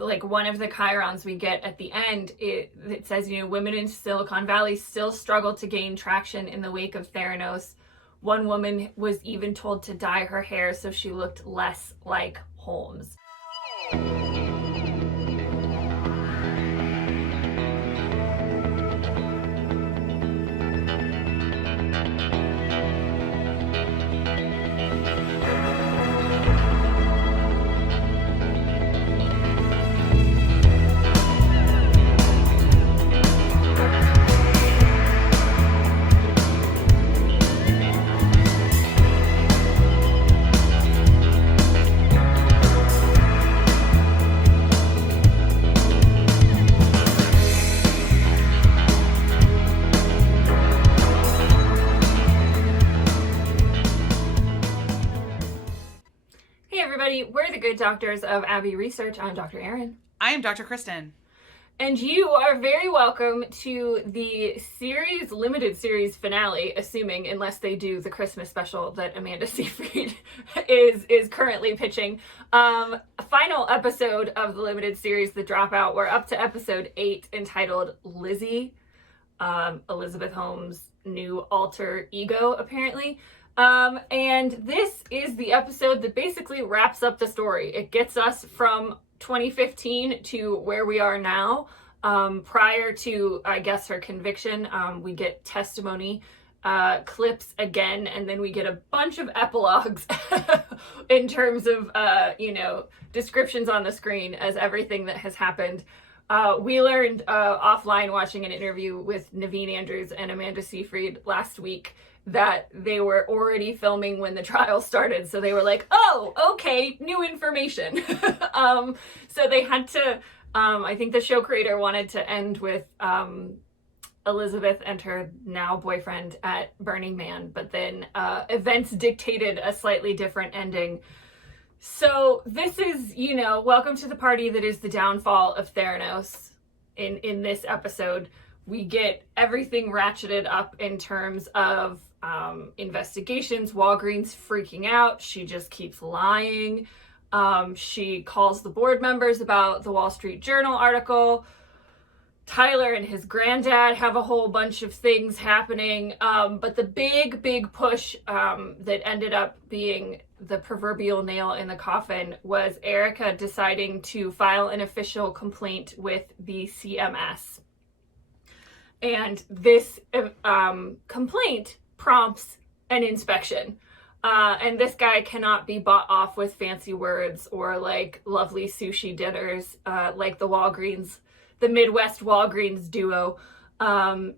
like one of the chyrons we get at the end, it says, you know, women in Silicon Valley still struggle to gain traction in the wake of Theranos. One woman was even told to dye her hair so she looked less like Holmes. We're the Good Doctors of Abbey Research. I'm Dr. Erin. I am Dr. Kristen. And you are very welcome to the limited series finale, assuming, unless they do the Christmas special that Amanda Seyfried is currently pitching. Final episode of the limited series, The Dropout. We're up to episode 8, entitled Lizzie, Elizabeth Holmes' new alter ego, apparently. And this is the episode that basically wraps up the story. It gets us from 2015 to where we are now. Prior to, I guess, her conviction, we get testimony clips again, and then we get a bunch of epilogues in terms of, descriptions on the screen as everything that has happened. We learned offline watching an interview with Naveen Andrews and Amanda Seyfried last week that they were already filming when the trial started. So they were like, oh, okay, new information. So they had to, I think the show creator wanted to end with Elizabeth and her now boyfriend at Burning Man, but then events dictated a slightly different ending. So this is, welcome to the party that is the downfall of Theranos. In this episode, we get everything ratcheted up in terms of investigations. Walgreens freaking out. She just keeps lying. She calls the board members about the Wall Street Journal article. Tyler and his granddad have a whole bunch of things happening. But the big push that ended up being the proverbial nail in the coffin was Erica deciding to file an official complaint with the CMS. And this complaint prompts an inspection. And this guy cannot be bought off with fancy words or like lovely sushi dinners like the Midwest Walgreens duo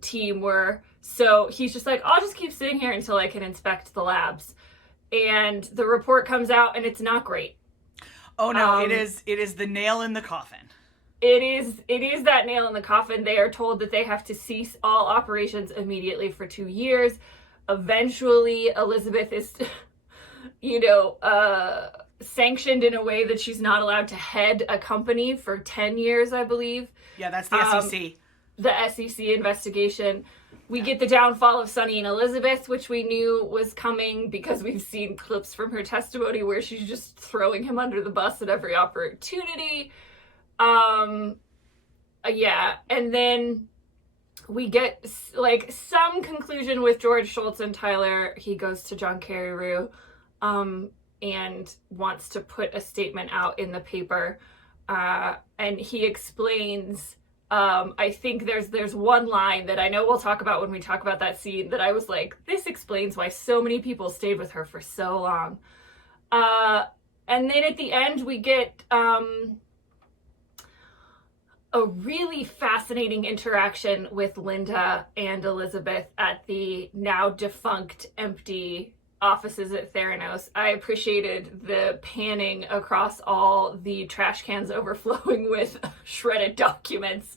team were. So he's just like, I'll just keep sitting here until I can inspect the labs. And the report comes out and it's not great. Oh no, it is the nail in the coffin. It is that nail in the coffin. They are told that they have to cease all operations immediately for 2 years. Eventually, Elizabeth is, sanctioned in a way that she's not allowed to head a company for 10 years, I believe. Yeah, that's the SEC. The SEC investigation. We get the downfall of Sunny and Elizabeth, which we knew was coming because we've seen clips from her testimony where she's just throwing him under the bus at every opportunity. Yeah, and then we get like some conclusion with George Shultz and Tyler. He goes to John Carreyrou and wants to put a statement out in the paper, and he explains. I think there's one line that I know we'll talk about when we talk about that scene that I was like, this explains why so many people stayed with her for so long. And then at the end we get a really fascinating interaction with Linda and Elizabeth at the now defunct, empty offices at Theranos. I appreciated the panning across all the trash cans overflowing with shredded documents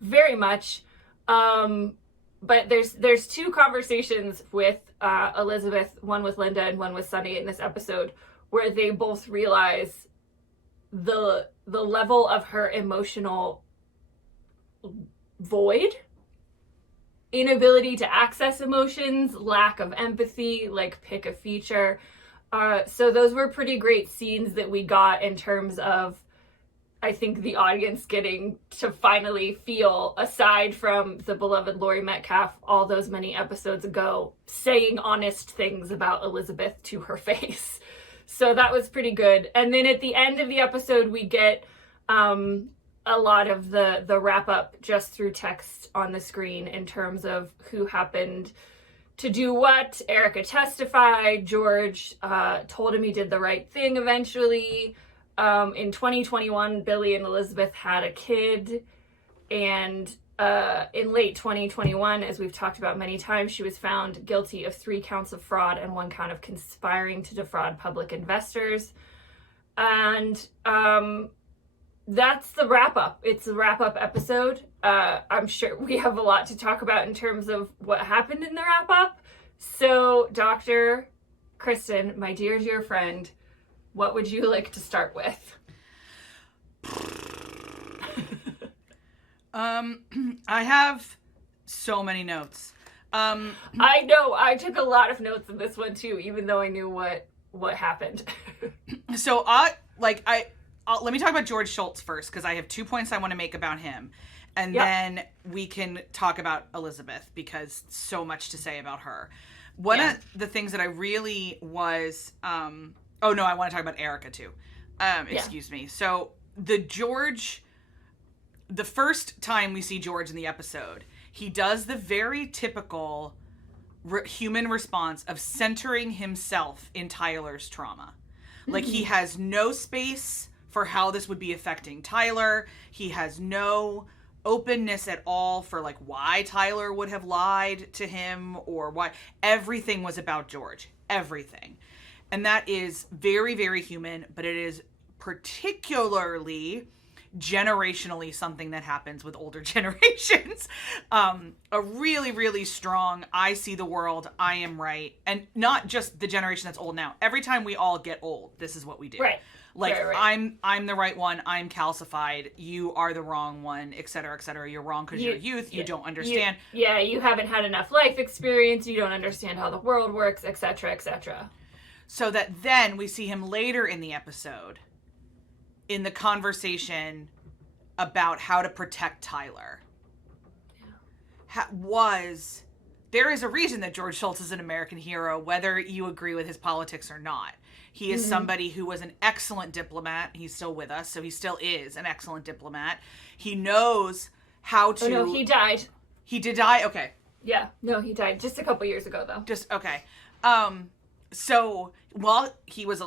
very much. But there's two conversations with Elizabeth, one with Linda and one with Sunny in this episode, where they both realize the level of her emotional void, inability to access emotions, lack of empathy, like pick a feature. So those were pretty great scenes that we got in terms of I think the audience getting to finally feel, aside from the beloved Laurie Metcalf all those many episodes ago, saying honest things about Elizabeth to her face. So that was pretty good. And then at the end of the episode, we get a lot of the wrap up just through text on the screen in terms of who happened to do what. Erica testified. George told him he did the right thing eventually. In 2021, Billy and Elizabeth had a kid. And in late 2021, as we've talked about many times, she was found guilty of 3 counts of fraud and 1 count of conspiring to defraud public investors. And that's the wrap up. It's the wrap up episode. I'm sure we have a lot to talk about in terms of what happened in the wrap up. So, Dr. Kristen, my dear, dear friend, what would you like to start with? I have so many notes. I know. I took a lot of notes in this one too, even though I knew what happened. So let me talk about George Shultz first, because I have 2 points I want to make about him. And then we can talk about Elizabeth, because so much to say about her. One of the things that I really was... I want to talk about Erica too. Excuse me. So the first time we see George in the episode, he does the very typical human response of centering himself in Tyler's trauma. Like, he has no space for how this would be affecting Tyler. He has no openness at all for, like, why Tyler would have lied to him or why. Everything was about George. Everything. And that is very, very human, but it is particularly generationally something that happens with older generations. A really, really strong, I see the world, I am right. And not just the generation that's old now. Every time we all get old, this is what we do. Right. Like, right. I'm the right one, I'm calcified, you are the wrong one, et cetera, et cetera. You're wrong because you're youth, you don't understand. You haven't had enough life experience, you don't understand how the world works, et cetera, et cetera. So that then we see him later in the episode in the conversation about how to protect Tyler. There is a reason that George Shultz is an American hero, whether you agree with his politics or not. He is somebody who was an excellent diplomat. He's still with us, so he still is an excellent diplomat. He knows how to... Oh, no, he died. He did die? Okay. Yeah. No, he died just a couple years ago, though. Okay. So while he was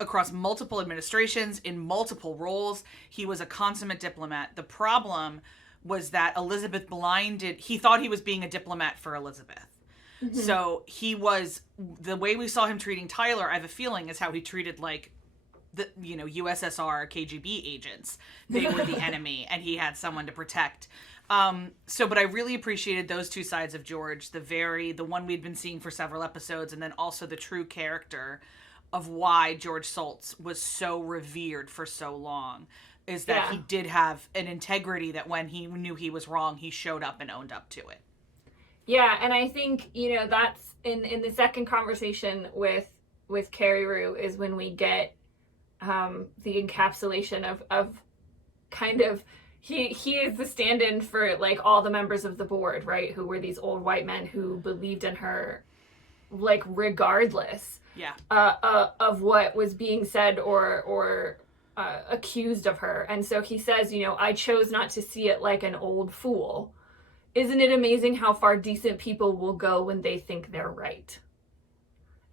across multiple administrations in multiple roles, he was a consummate diplomat. The problem was that Elizabeth he thought he was being a diplomat for Elizabeth. Mm-hmm. So the way we saw him treating Tyler, I have a feeling, is how he treated, like, the, USSR KGB agents. They were the enemy and he had someone to protect. But I really appreciated those two sides of George, the one we'd been seeing for several episodes, and then also the true character of why George Shultz was so revered for so long, is that he did have an integrity that when he knew he was wrong, he showed up and owned up to it. Yeah, and I think, that's in the second conversation with Carrie Rue is when we get the encapsulation of kind of... He is the stand-in for, like, all the members of the board, right? Who were these old white men who believed in her, like, regardless of what was being said or accused of her. And so he says, I chose not to see it like an old fool. Isn't it amazing how far decent people will go when they think they're right?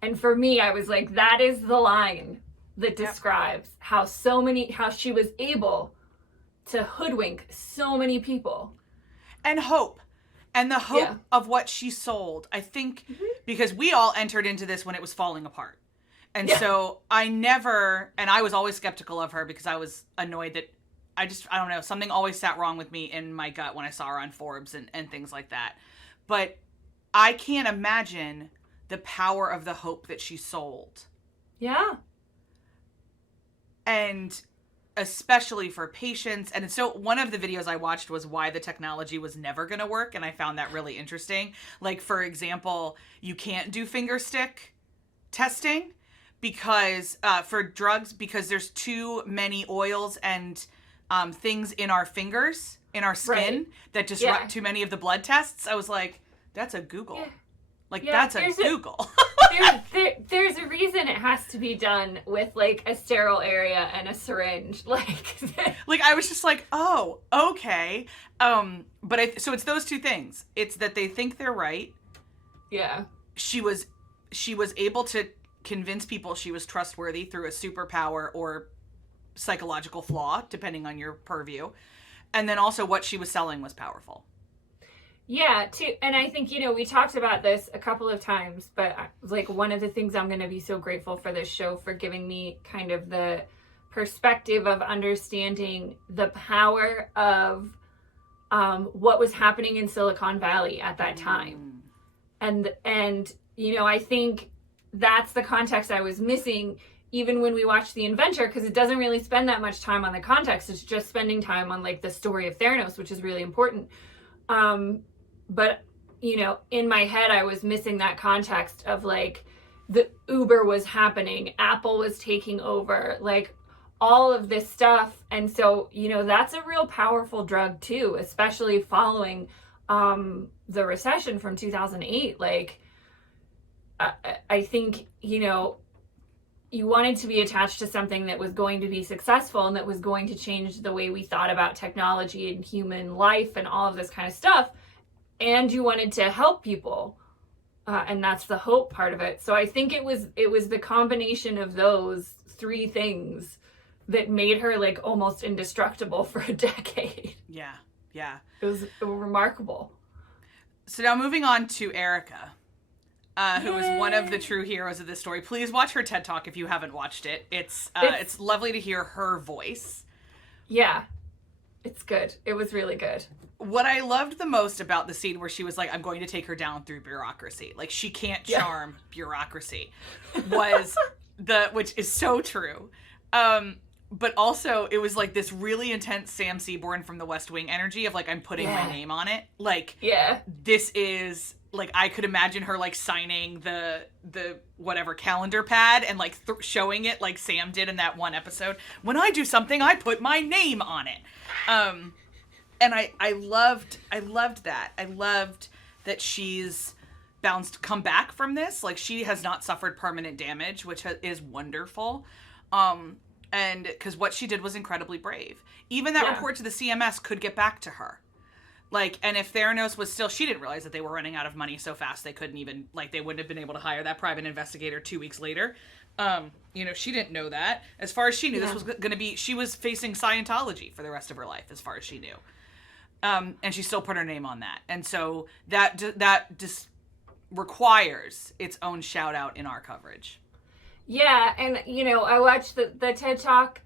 And for me, I was like, that is the line that describes how she was able to hoodwink so many people. And hope. And the hope of what she sold. I think because we all entered into this when it was falling apart. And so I was always skeptical of her because I was annoyed that I don't know, something always sat wrong with me in my gut when I saw her on Forbes and things like that. But I can't imagine the power of the hope that she sold. Yeah. And especially for patients. And so one of the videos I watched was why the technology was never going to work. And I found that really interesting. Like, for example, you can't do finger stick testing because for drugs, because there's too many oils and things in our fingers, in our skin, that disrupt too many of the blood tests. I was like, that's a Google. Yeah. Like, that's a Google. There's a reason it has to be done with, like, a sterile area and a syringe. Like, I was just like, oh, okay. So it's those two things. It's that they think they're right. Yeah. She was able to convince people she was trustworthy through a superpower or psychological flaw, depending on your purview. And then also what she was selling was powerful. Yeah, and I think, we talked about this a couple of times, but like one of the things I'm going to be so grateful for this show for giving me kind of the perspective of understanding the power of what was happening in Silicon Valley at that time. And I think that's the context I was missing even when we watched The Inventor, because it doesn't really spend that much time on the context. It's just spending time on, like, the story of Theranos, which is really important. But, in my head, I was missing that context of, like, the Uber was happening, Apple was taking over, like, all of this stuff. And so, that's a real powerful drug, too, especially following the recession from 2008. Like, I think, you wanted to be attached to something that was going to be successful and that was going to change the way we thought about technology and human life and all of this kind of stuff. And you wanted to help people. And that's the hope part of it. So I think it was the combination of those three things that made her, like, almost indestructible for a decade. Yeah. Yeah. It was remarkable. So now moving on to Erica. Who is one of the true heroes of this story. Please watch her TED Talk if you haven't watched it. It's lovely to hear her voice. Yeah, it's good. It was really good. What I loved the most about the scene where she was like, I'm going to take her down through bureaucracy. Like, she can't charm bureaucracy. Was which is so true. But also, it was like this really intense Sam Seaborn from the West Wing energy of, like, I'm putting my name on it. Like, this is... Like, I could imagine her, like, signing the whatever calendar pad and, like, showing it like Sam did in that one episode. When I do something, I put my name on it. And I loved that. I loved that she's come back from this. Like, she has not suffered permanent damage, which is wonderful. And because what she did was incredibly brave. Even that report to the CMS could get back to her. Like, and if Theranos was still, she didn't realize that they were running out of money so fast they couldn't even, like, they wouldn't have been able to hire that private investigator 2 weeks later. She didn't know that. As far as she knew, this was going to be, she was facing Scientology for the rest of her life, as far as she knew. And she still put her name on that. And so that just requires its own shout out in our coverage. Yeah, and, I watched the TED Talk,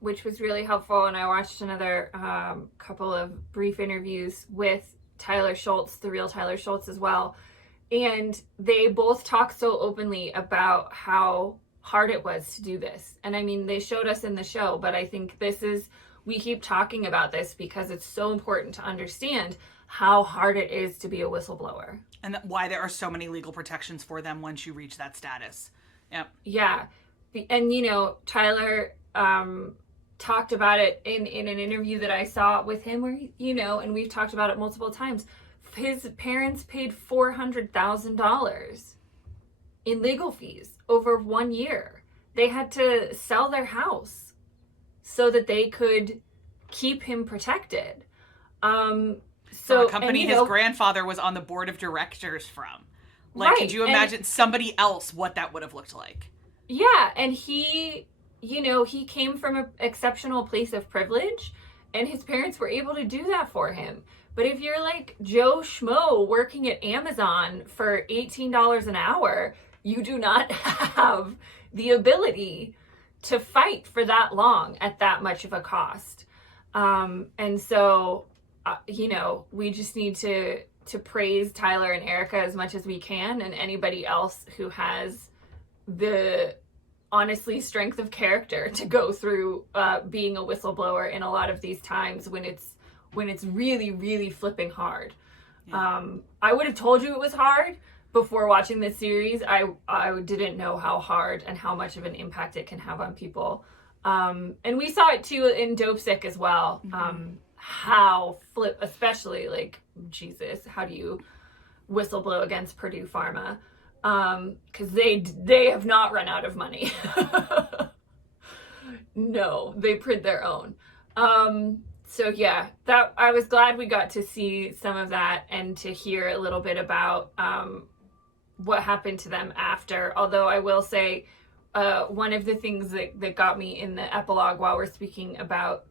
which was really helpful, and I watched another couple of brief interviews with Tyler Shultz, the real Tyler Shultz as well, and they both talk so openly about how hard it was to do this. And, I mean, they showed us in the show, but I think we keep talking about this because it's so important to understand how hard it is to be a whistleblower. And why there are so many legal protections for them once you reach that status. Yep. Yeah. And, Tyler talked about it in an interview that I saw with him where, and we've talked about it multiple times. His parents paid $400,000 in legal fees over 1 year. They had to sell their house so that they could keep him protected. So a company his grandfather was on the board of directors from. Like, could you imagine somebody else what that would have looked like? Yeah, and he came from an exceptional place of privilege, and his parents were able to do that for him. But if you're like Joe Schmo working at Amazon for $18 an hour, you do not have the ability to fight for that long at that much of a cost. And so, we just need to praise Tyler and Erica as much as we can, and anybody else who has the honestly strength of character to go through being a whistleblower in a lot of these times when it's really, really flipping hard. Yeah. I would have told you it was hard before watching this series. I didn't know how hard and how much of an impact it can have on people. And we saw it too in Dope Sick as well. How especially like, Jesus, how do you whistleblow against Purdue Pharma? Because they have not run out of money. No, they print their own. So yeah, that I was glad we got to see some of that and to hear a little bit about what happened to them after. Although I will say, one of the things that got me in the epilogue while we're speaking about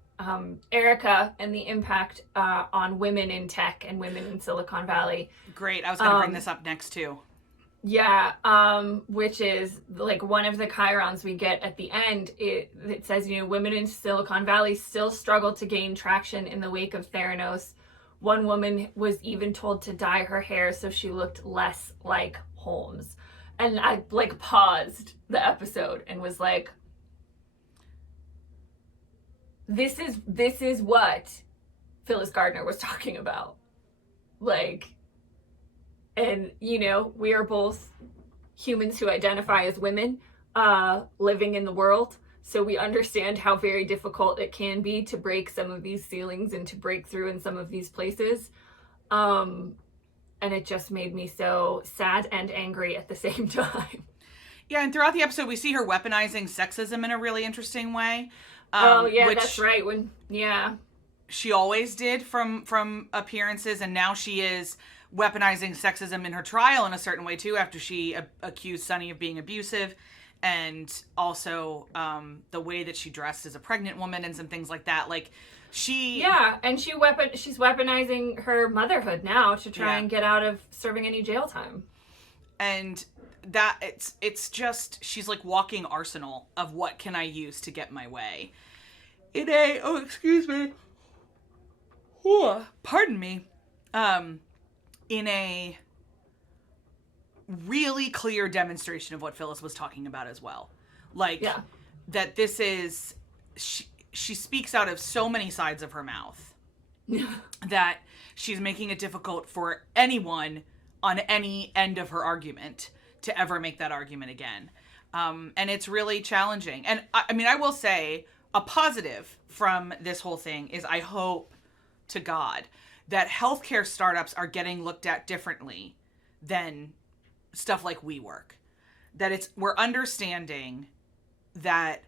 Erica and the impact on women in tech and women in Silicon Valley. Great. I was going to bring this up next too. Yeah, which is like one of the chyrons we get at the end. It says, women in Silicon Valley still struggle to gain traction in the wake of Theranos. One woman was even told to dye her hair so she looked less like Holmes. And I like paused the episode and was like, this is what Phyllis Gardner was talking about. Like, and, we are both humans who identify as women, living in the world. So we understand how very difficult it can be to break some of these ceilings and to break through in some of these places. And it just made me so sad and angry at the same time. Yeah, and throughout the episode, we see her weaponizing sexism in a really interesting way. That's right. She always did from appearances, and now she is weaponizing sexism in her trial in a certain way too, after she accused Sonny of being abusive, and also the way that she dressed as a pregnant woman and some things like that. Like she's weaponizing her motherhood now to try and get out of serving any jail time. And that it's just, she's like walking arsenal of what can I use to get my way. Pardon me. In a really clear demonstration of what Phyllis was talking about as well. Like, that this is, she speaks out of so many sides of her mouth that she's making it difficult for anyone on any end of her argument to ever make that argument again. And it's really challenging. And I will say a positive from this whole thing is I hope to God that healthcare startups are getting looked at differently than stuff like WeWork. That we're understanding that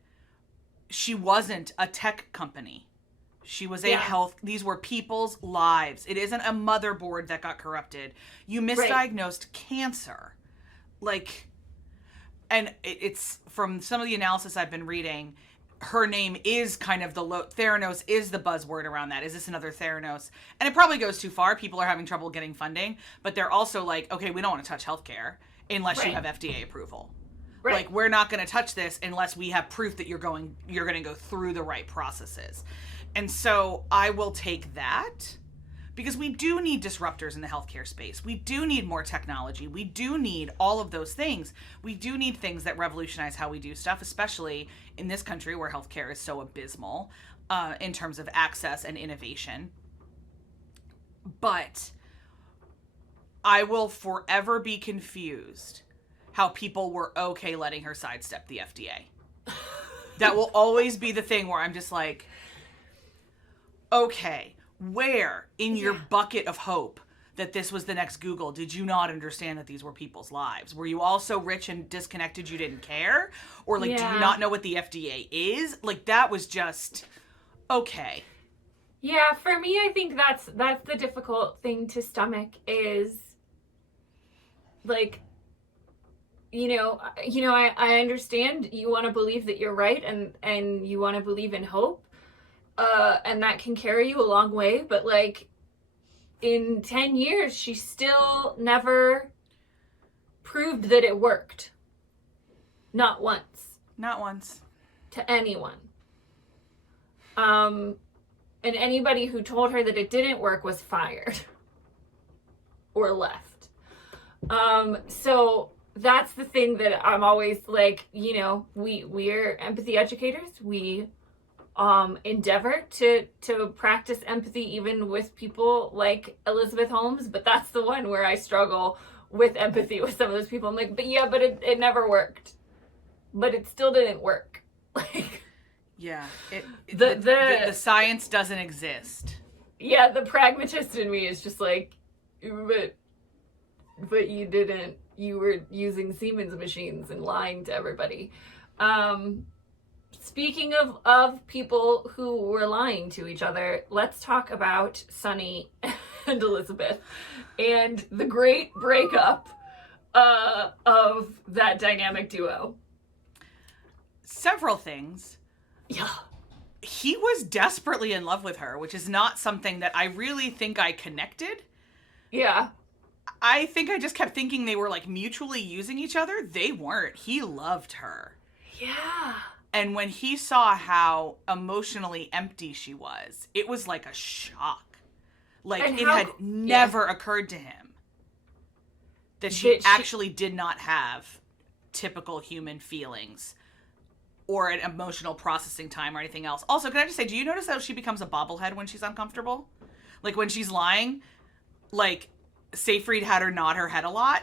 she wasn't a tech company. She was these were people's lives. It isn't a motherboard that got corrupted. You misdiagnosed cancer. Like, and it's from some of the analysis I've been reading, her name is kind of Theranos is the buzzword around that. Is this another Theranos? And it probably goes too far. People are having trouble getting funding, but they're also like, okay, we don't want to touch healthcare unless you have FDA approval. Right. Like, we're not going to touch this unless we have proof that you're going to go through the right processes. And so I will take that, because we do need disruptors in the healthcare space. We do need more technology. We do need all of those things. We do need things that revolutionize how we do stuff, especially in this country where healthcare is so abysmal in terms of access and innovation. But I will forever be confused how people were okay letting her sidestep the FDA. That will always be the thing where I'm just like, okay, where in your bucket of hope that this was the next Google did you not understand that these were people's lives? Were you all so rich and disconnected you didn't care? Or like, do you not know what the FDA is? Like, that was just, okay. Yeah, for me, I think that's the difficult thing to stomach is, like, I understand you want to believe that you're right and you want to believe in hope. And that can carry you a long way, but like in 10 years, she still never proved that it worked. Not once. Not once. To anyone. And anybody who told her that it didn't work was fired. Or left. So that's the thing that I'm always like, we're empathy educators. We endeavor to practice empathy even with people like Elizabeth Holmes, but that's the one where I struggle with empathy with some of those people. I'm like, but it never worked. But it still didn't work. Like, Yeah. The science doesn't exist. Yeah, the pragmatist in me is just like, but you didn't. You were using Siemens machines and lying to everybody. Speaking of people who were lying to each other, let's talk about Sunny and Elizabeth and the great breakup of that dynamic duo. Several things. Yeah. He was desperately in love with her, which is not something that I really think I connected. Yeah. I think I just kept thinking they were like mutually using each other. They weren't. He loved her. Yeah. And when he saw how emotionally empty she was, it was like a shock. Like, it had never occurred to him that she actually did not have typical human feelings or an emotional processing time or anything else. Also, can I just say, do you notice how she becomes a bobblehead when she's uncomfortable? Like, when she's lying, like, Seyfried had her nod her head a lot.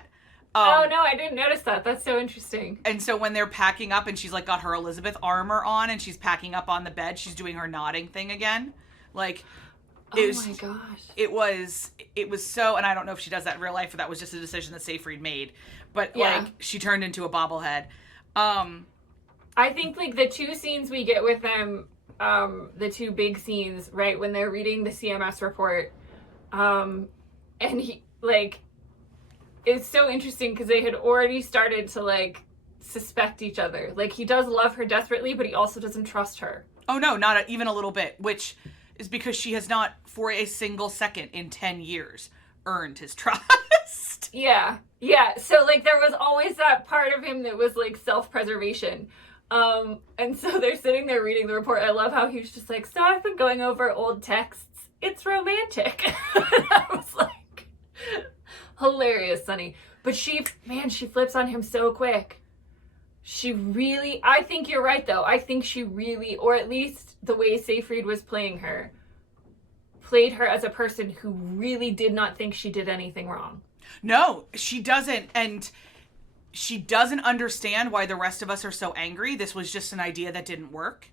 Oh, no, I didn't notice that. That's so interesting. And so when they're packing up and she's, like, got her Elizabeth armor on and she's packing up on the bed, she's doing her nodding thing again. Like, oh my gosh. It was so, and I don't know if she does that in real life or that was just a decision that Seyfried made, but, like, she turned into a bobblehead. I think, like, the two scenes we get with them, the two big scenes, right, when they're reading the CMS report, and he, like, it's so interesting because they had already started to, like, suspect each other. Like, he does love her desperately, but he also doesn't trust her. Oh, no, not even a little bit, which is because she has not, for a single second in 10 years, earned his trust. Yeah. Yeah. So, like, there was always that part of him that was, like, self-preservation. And so they're sitting there reading the report. I love how he was just like, so I've been going over old texts. It's romantic. And I was like, hilarious, Sunny. But she flips on him so quick. She really, I think you're right, though. I think she really, or at least the way Seyfried was played her as a person who really did not think she did anything wrong. No, she doesn't. And she doesn't understand why the rest of us are so angry. This was just an idea that didn't work.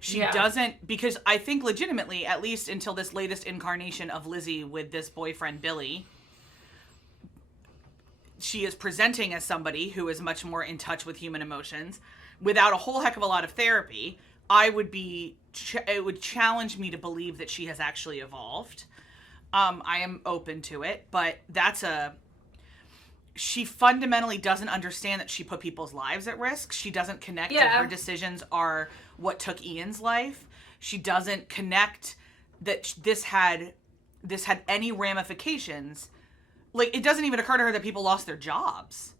She doesn't, because I think legitimately, at least until this latest incarnation of Lizzie with this boyfriend, Billy, she is presenting as somebody who is much more in touch with human emotions. Without a whole heck of a lot of therapy, it would challenge me to believe that she has actually evolved. I am open to it, but she fundamentally doesn't understand that she put people's lives at risk. She doesn't connect that her decisions are what took Ian's life. She doesn't connect that this had any ramifications. Like, it doesn't even occur to her that people lost their jobs.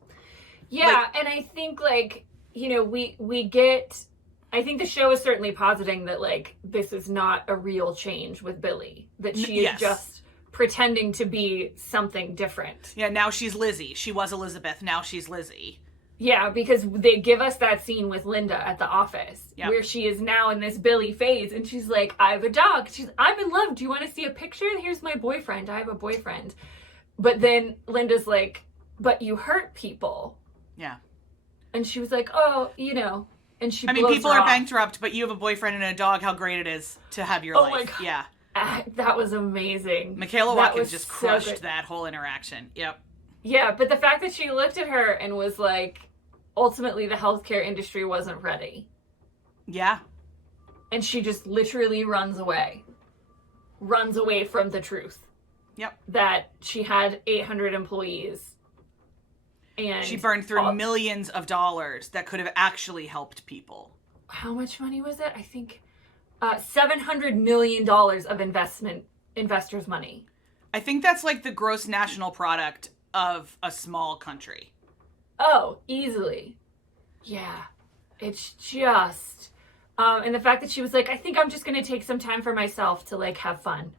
Yeah, like, and I think, like, you know, we get... I think the show is certainly positing that, like, this is not a real change with Billy. That she is just pretending to be something different. Yeah, now she's Lizzie. She was Elizabeth. Now she's Lizzie. Yeah, because they give us that scene with Linda at the office where she is now in this Billy phase and she's like, I have a dog. I'm in love. Do you want to see a picture? Here's my boyfriend. I have a boyfriend. But then Linda's like, but you hurt people. Yeah. And she was like, oh, you know. And she people are bankrupt, but you have a boyfriend and a dog. How great it is to have your life. Oh my God. Yeah. That was amazing. Michaela Watkins just crushed that whole interaction. Yep. Yeah, but the fact that she looked at her and was like, ultimately the healthcare industry wasn't ready. Yeah. And she just literally runs away from the truth. Yep. That she had 800 employees. And she burned through millions of dollars that could have actually helped people. How much money was it? I think $700 million of investors' money. I think that's like the gross national product of a small country. Oh, easily. Yeah. It's just... and the fact that she was like, I think I'm just going to take some time for myself to, like, have fun.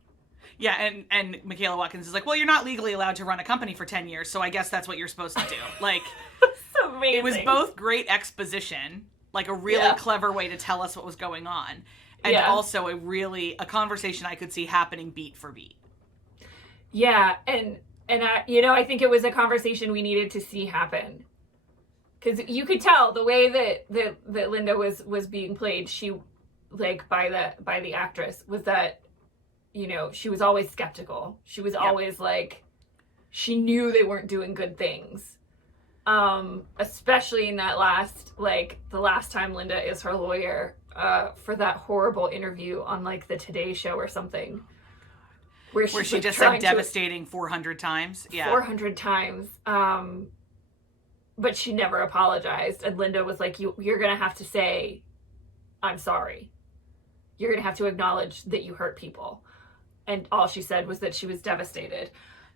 Yeah, and Michaela Watkins is like, well, you're not legally allowed to run a company for 10 years, so I guess that's what you're supposed to do. Like, That's amazing. It was both great exposition, like a really clever way to tell us what was going on, and also a conversation I could see happening beat for beat. Yeah, and I think it was a conversation we needed to see happen. Because you could tell the way that Linda was being played, she like by the actress, was that, you know, she was always skeptical. She was always like, she knew they weren't doing good things. Especially in that the last time Linda is her lawyer, for that horrible interview on like the Today Show or something. Where she like, just said devastating 400 times. Yeah. 400 times. But she never apologized. And Linda was like, you're going to have to say, I'm sorry. You're going to have to acknowledge that you hurt people. And all she said was that she was devastated.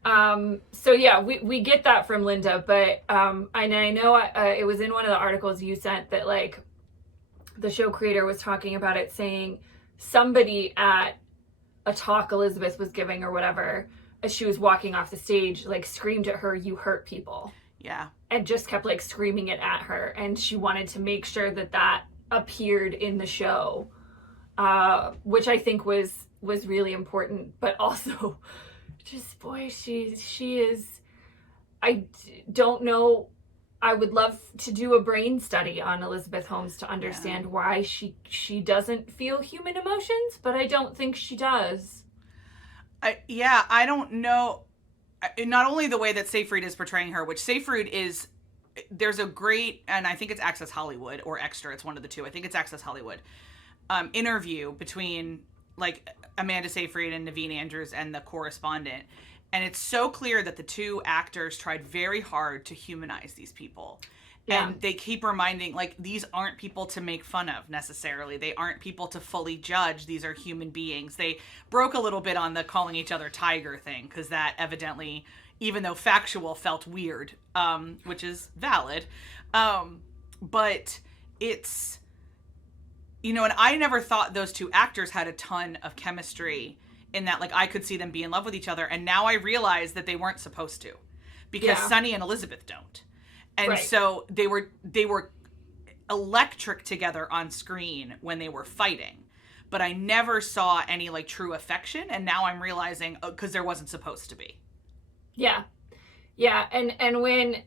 So yeah, we get that from Linda, but and I know it was in one of the articles you sent that like the show creator was talking about it, saying somebody at a talk Elizabeth was giving or whatever, as she was walking off the stage, like screamed at her, "You hurt people." Yeah. And just kept like screaming it at her, and she wanted to make sure that appeared in the show, which I think was really important, but also just, boy, she is, I don't know, I would love to do a brain study on Elizabeth Holmes to understand why she doesn't feel human emotions, but I don't think she does. I don't know. Not only the way that Seyfried is portraying her, which Seyfried is, there's a great, and I think it's Access Hollywood or Extra, it's one of the two, I think it's Access Hollywood, interview between like Amanda Seyfried and Naveen Andrews and the correspondent. And it's so clear that the two actors tried very hard to humanize these people. Yeah. And they keep reminding, like, these aren't people to make fun of necessarily. They aren't people to fully judge. These are human beings. They broke a little bit on the calling each other tiger thing, because that evidently, even though factual, felt weird, which is valid. But it's, you know, and I never thought those two actors had a ton of chemistry in that, like, I could see them be in love with each other. And now I realize that they weren't supposed to, because Sunny and Elizabeth don't. And so they were electric together on screen when they were fighting, but I never saw any like true affection. And now I'm realizing, because there wasn't supposed to be. Yeah. Yeah. And when,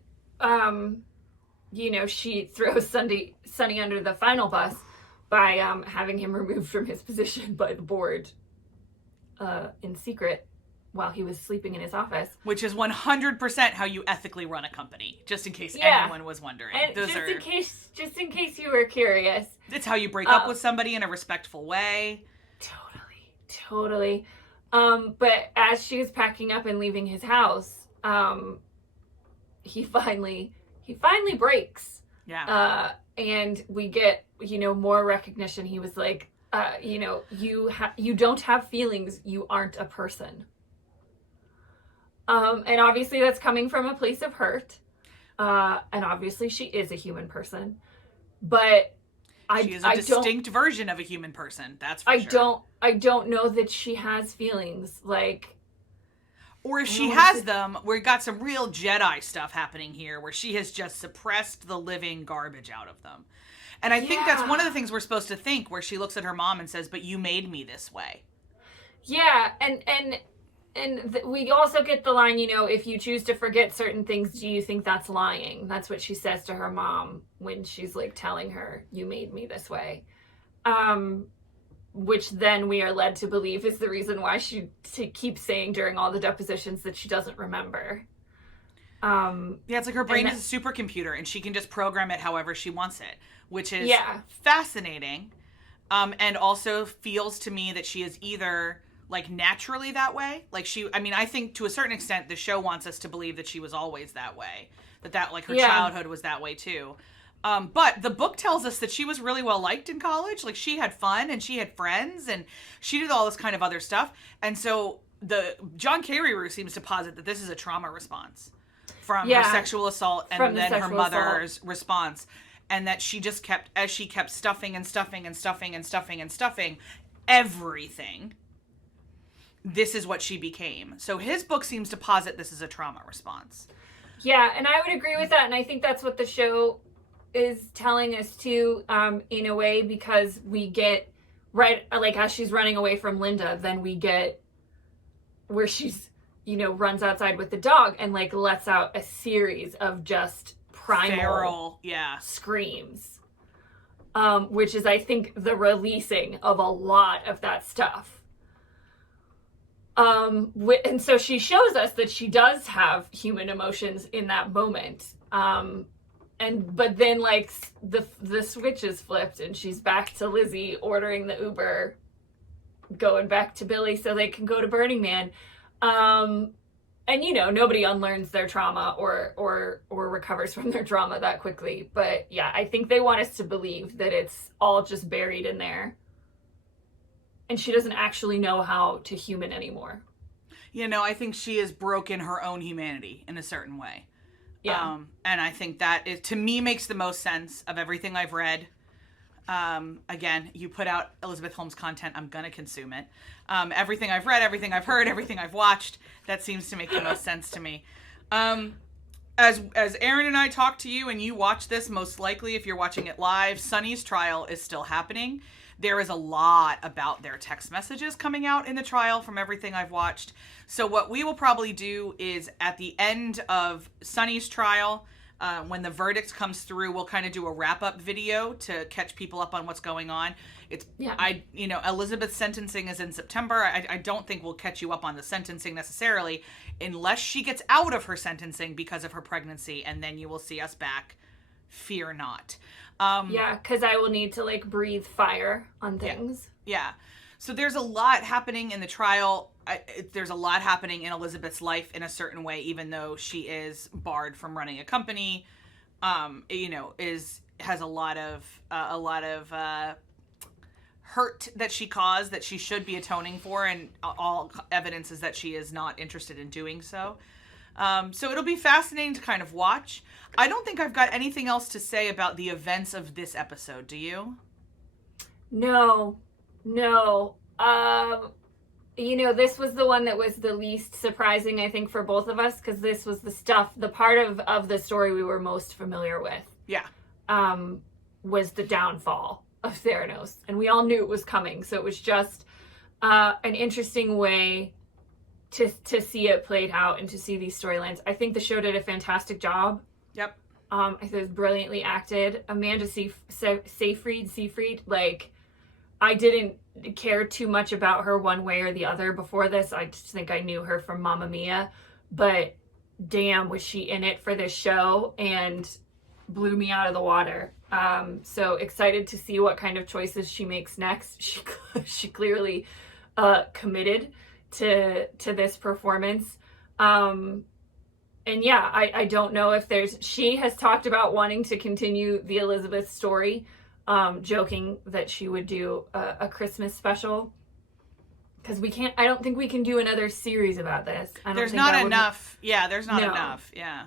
you know, she throws Sunny under the final bus by having him removed from his position by the board in secret while he was sleeping in his office. Which is 100% how you ethically run a company, just in case anyone was wondering. And just in case you were curious. It's how you break up with somebody in a respectful way. Totally. But as she was packing up and leaving his house, he finally breaks. Yeah. And we get, you know, more recognition. He was like, you know, you don't have feelings. You aren't a person. And obviously that's coming from a place of hurt. And obviously she is a human person. But she is a distinct version of a human person. That's for sure. I don't know that she has feelings. Like, or if she has them, we've got some real Jedi stuff happening here where she has just suppressed the living garbage out of them. And I think that's one of the things we're supposed to think, where she looks at her mom and says, "But you made me this way." Yeah, and we also get the line, you know, if you choose to forget certain things, do you think that's lying? That's what she says to her mom when she's like telling her, "You made me this way." Which then we are led to believe is the reason why she keeps saying during all the depositions that she doesn't remember. It's like her brain is a supercomputer and she can just program it however she wants it, which is fascinating. And also feels to me that she is either like naturally that way. Like I think to a certain extent the show wants us to believe that she was always that way. That like her childhood was that way too. But the book tells us that she was really well liked in college. Like she had fun and she had friends and she did all this kind of other stuff. And so the John Carreyrou seems to posit that this is a trauma response from her sexual assault and then her mother's response. And that she just kept stuffing everything, this is what she became. So his book seems to posit this is a trauma response. Yeah, and I would agree with that. And I think that's what the show is telling us too, in a way, because we get like as she's running away from Linda, then we get where she's, you know, runs outside with the dog and like lets out a series of just primal feral, screams. which is, I think, the releasing of a lot of that stuff. And so she shows us that she does have human emotions in that moment. But then like the switch is flipped and she's back to Lizzie ordering the Uber, going back to Billy so they can go to Burning Man. And nobody unlearns their trauma or recovers from their trauma that quickly. But yeah, I think they want us to believe that it's all just buried in there. And she doesn't actually know how to human anymore. I think she has broken her own humanity in a certain way. Yeah. And I think that to me makes the most sense of everything I've read. Again, you put out Elizabeth Holmes content, I'm gonna consume it. Everything I've read, everything I've heard, everything I've watched, that seems to make the most sense to me. As Erin and I talk to you and you watch this, most likely if you're watching it live, Sunny's trial is still happening. There is a lot about their text messages coming out in the trial from everything I've watched. So what we will probably do is at the end of Sunny's trial, when the verdict comes through, we'll kind of do a wrap-up video to catch people up on what's going on. Elizabeth's sentencing is in September. I don't think we'll catch you up on the sentencing necessarily unless she gets out of her sentencing because of her pregnancy, and then you will see us back. Fear not. Because I will need to breathe fire on things. Yeah. So there's a lot happening in the trial. There's a lot happening in Elizabeth's life in a certain way, even though she is barred from running a company. Has a lot of hurt that she caused that she should be atoning for, and all evidence is that she is not interested in doing so. So it'll be fascinating to kind of watch. I don't think I've got anything else to say about the events of this episode. Do you? No. This was the one that was the least surprising, I think, for both of us, because this was the part of the story we were most familiar with. Yeah. Was the downfall of Theranos. And we all knew it was coming. So it was just an interesting way to see it played out and to see these storylines. I think the show did a fantastic job. Yep. I think it was brilliantly acted. Amanda Seyfried, I didn't care too much about her one way or the other before this. I just think I knew her from Mamma Mia, but damn, was she in it for this show and blew me out of the water. So excited to see what kind of choices she makes next. She clearly committed to this performance. And yeah, I don't know if she has talked about wanting to continue the Elizabeth story, joking that she would do a Christmas special. Because I don't think we can do another series about this. There's not enough. Yeah, there's not enough. Yeah.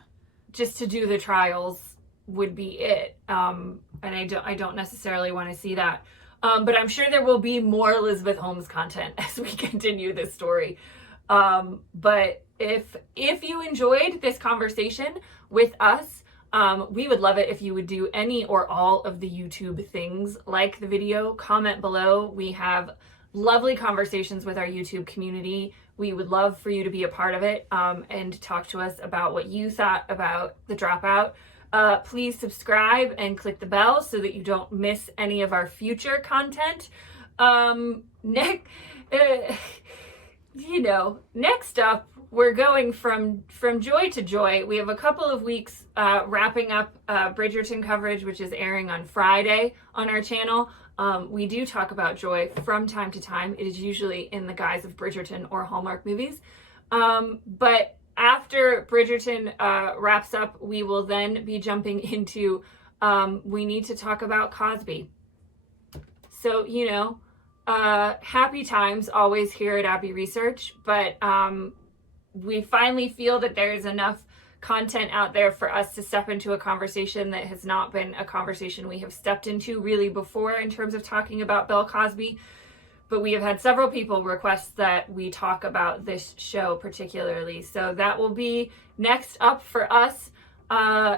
Just to do the trials would be it. And I don't necessarily want to see that. But I'm sure there will be more Elizabeth Holmes content as we continue this story. But if you enjoyed this conversation with us, we would love it if you would do any or all of the YouTube things, like the video, comment below. We have lovely conversations with our YouTube community. We would love for you to be a part of it, and talk to us about what you thought about the Dropout. Please subscribe and click the bell so that you don't miss any of our future content. Next up, we're going from joy to joy. We have a couple of weeks wrapping up Bridgerton coverage, which is airing on Friday on our channel. We do talk about joy from time to time. It is usually in the guise of Bridgerton or Hallmark movies. But after Bridgerton wraps up, we will then be jumping into we need to talk about Cosby. So, happy times always here at Abbey Research, but we finally feel that there is enough content out there for us to step into a conversation that has not been a conversation we have stepped into really before in terms of talking about Bill Cosby. But we have had several people request that we talk about this show particularly. So that will be next up for us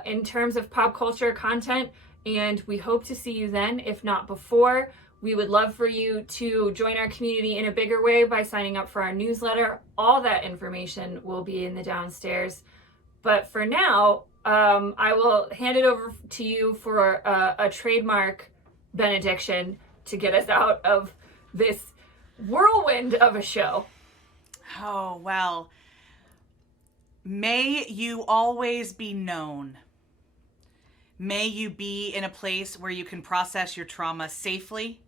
in terms of pop culture content. And we hope to see you then, if not before. We would love for you to join our community in a bigger way by signing up for our newsletter. All that information will be in the downstairs. But for now, I will hand it over to you for a trademark benediction to get us out of this whirlwind of a show. Oh, well, may you always be known. May you be in a place where you can process your trauma safely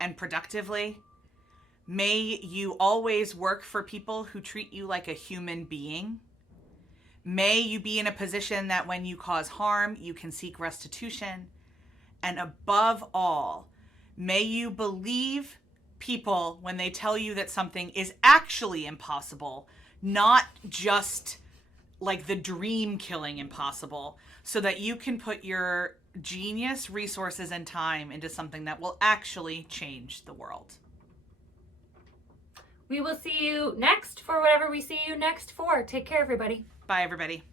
and productively. May you always work for people who treat you like a human being. May you be in a position that when you cause harm, you can seek restitution. And above all, may you believe people when they tell you that something is actually impossible, not just like the dream killing impossible, so that you can put your genius, resources, and time into something that will actually change the world. We will see you next for whatever we see you next for. Take care, everybody. Bye, everybody.